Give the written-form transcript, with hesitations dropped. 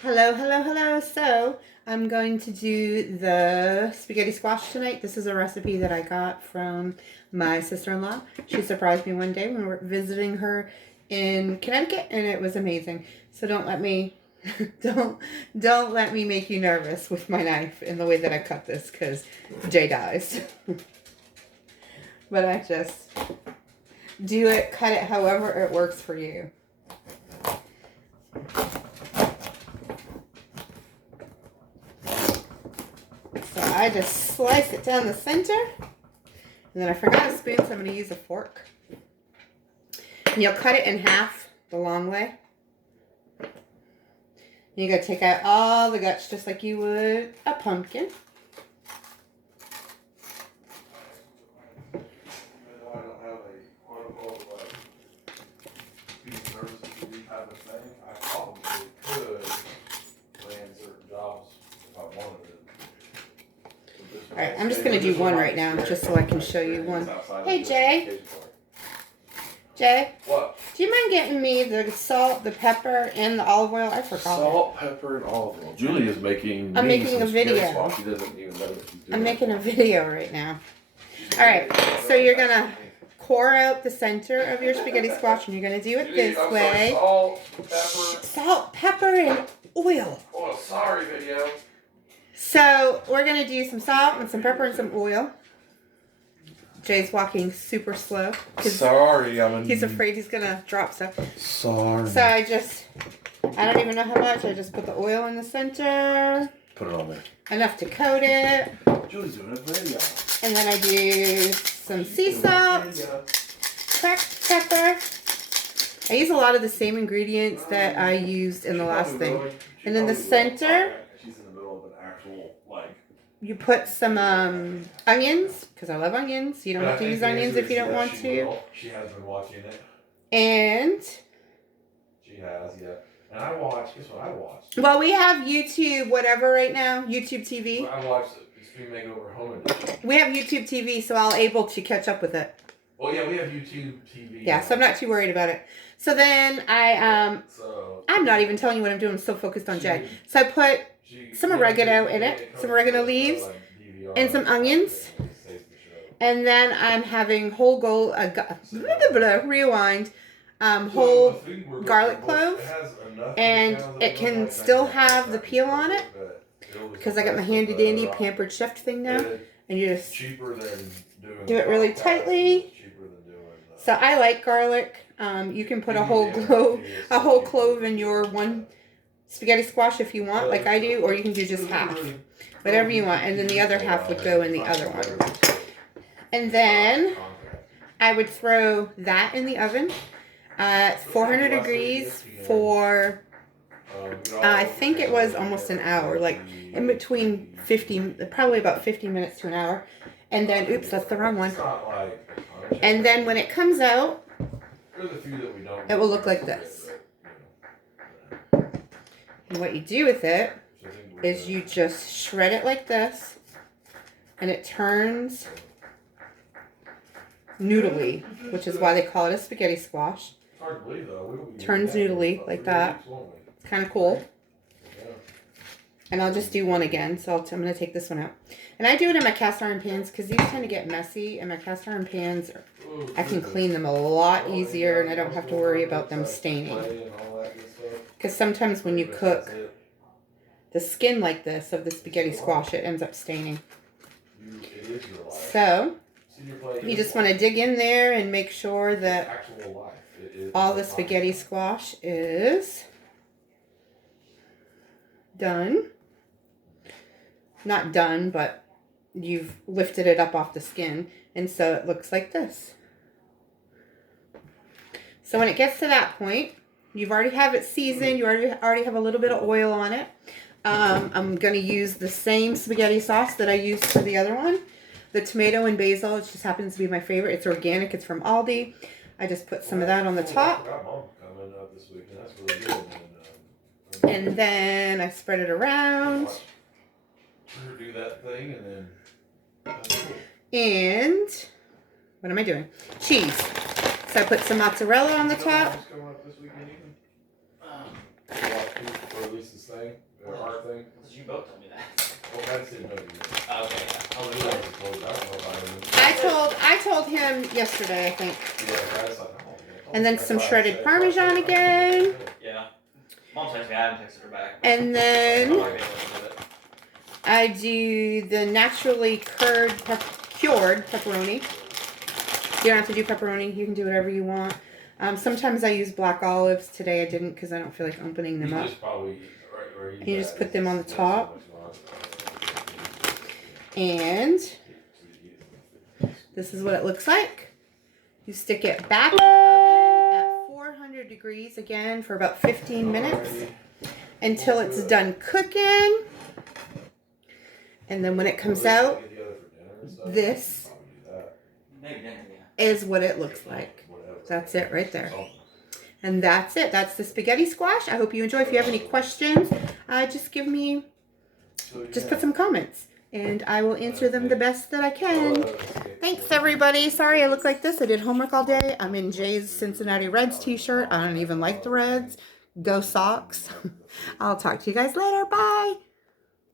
Hello, hello, hello. So, I'm going to do the spaghetti squash tonight. This is a recipe that I got from my sister-in-law. She surprised me one day when we were visiting her in Connecticut, and it was amazing. So don't let me don't let me make you nervous with my knife in the way that I cut this, because Jay dies. But I just cut it however it works for you. So I just slice it down the center. And then I forgot a spoon, so I'm going to use a fork. And you'll cut it in half the long way. And you got to take out all the guts just like you would a pumpkin. Alright, I'm just going to do one right now, just so I can show you one. Hey, Jay. Jay? What? Do you mind getting me the salt, the pepper, and the olive oil? I forgot. Salt, pepper, and olive oil. Julie is making. I'm making a video. She doesn't even know what she's doing. I'm making a video right now. Alright, so you're going to pour out the center of your spaghetti squash, and you're going to do it this way. Salt, pepper, and oil. Oh, sorry, video. So we're going to do some salt and some pepper and some oil. Jay's walking super slow. Sorry, he's afraid he's going to drop stuff. Sorry. So I don't even know how much. I just put the oil in the center. Put it on there. Enough to coat it. Julie's doing a video. And then I do some sea salt, cracked pepper. I use a lot of the same ingredients that I used in the last thing. And in the center, you put some onions, because I love onions. You don't have to use onions if you don't want to. She has been watching it. And she has, yeah. And I watched, guess what I watched? Well, we have YouTube whatever right now, YouTube TV. Well, I watched Extreme Makeover Home Edition. We have YouTube TV, so I'll able to catch up with it. Well, yeah, we have YouTube TV. Yeah, so I'm not too worried about it. So then I'm not even telling you what I'm doing. I'm so focused on Jay. So I put some oregano in it, some oregano leaves, and some onions. And then I'm having whole whole garlic clove. And it can still have the peel on it, because I got my handy dandy pampered chef thing now. And you just do it really tightly. So I like garlic. You can put a whole clove in your one spaghetti squash if you want, like I do, or you can do just half, whatever you want, and then the other half would go in the other one. And then I would throw that in the oven at 400 degrees for I think it was almost an hour, like in between probably about 50 minutes to an hour. And then, oops, that's the wrong one. And then when it comes out, it will look like this. And what you do with it is you just shred it like this, and it turns noodly, which is why they call it a spaghetti squash. Turns noodly like that. It's kind of cool. And I'll just do one again, so I'm going to take this one out. And I do it in my cast iron pans because these tend to get messy, and my cast iron pans, I can clean them a lot easier, and I don't have to worry about them staining. Because sometimes when you cook the skin like this of the spaghetti squash, it ends up staining. So you just want to dig in there and make sure that all the spaghetti squash is done. Not done, but you've lifted it up off the skin, and so it looks like this. So when it gets to that point, you've already have it seasoned. You already have a little bit of oil on it. I'm going to use the same spaghetti sauce that I used for the other one. The tomato and basil, it just happens to be my favorite. It's organic. It's from Aldi. I just put some of that on the top. And then I spread it around. Do that thing and then. And what am I doing? Cheese. So I put some mozzarella on the top. Or at least the same. Because you both told me that. Well, that's didn't know you. Oh, okay, yeah. You guys are close. I don't know if I told him yesterday, I think. Yeah, guys like, oh, yeah. And then some shredded Parmesan again. Yeah. Mom texted me, I haven't texted her back. And then I do the naturally cured pepperoni. You don't have to do pepperoni. You can do whatever you want. Sometimes I use black olives. Today I didn't because I don't feel like opening them up. And you just put them on the top. And this is what it looks like. You stick it back in the oven at 400 degrees again for about 15 minutes until it's done cooking. And then when it comes out, this is what it looks like. That's it right there. And that's it. That's the spaghetti squash. I hope you enjoy. If you have any questions, just put some comments. And I will answer them the best that I can. Thanks, everybody. Sorry I look like this. I did homework all day. I'm in Jay's Cincinnati Reds t-shirt. I don't even like the Reds. Go Sox. I'll talk to you guys later. Bye.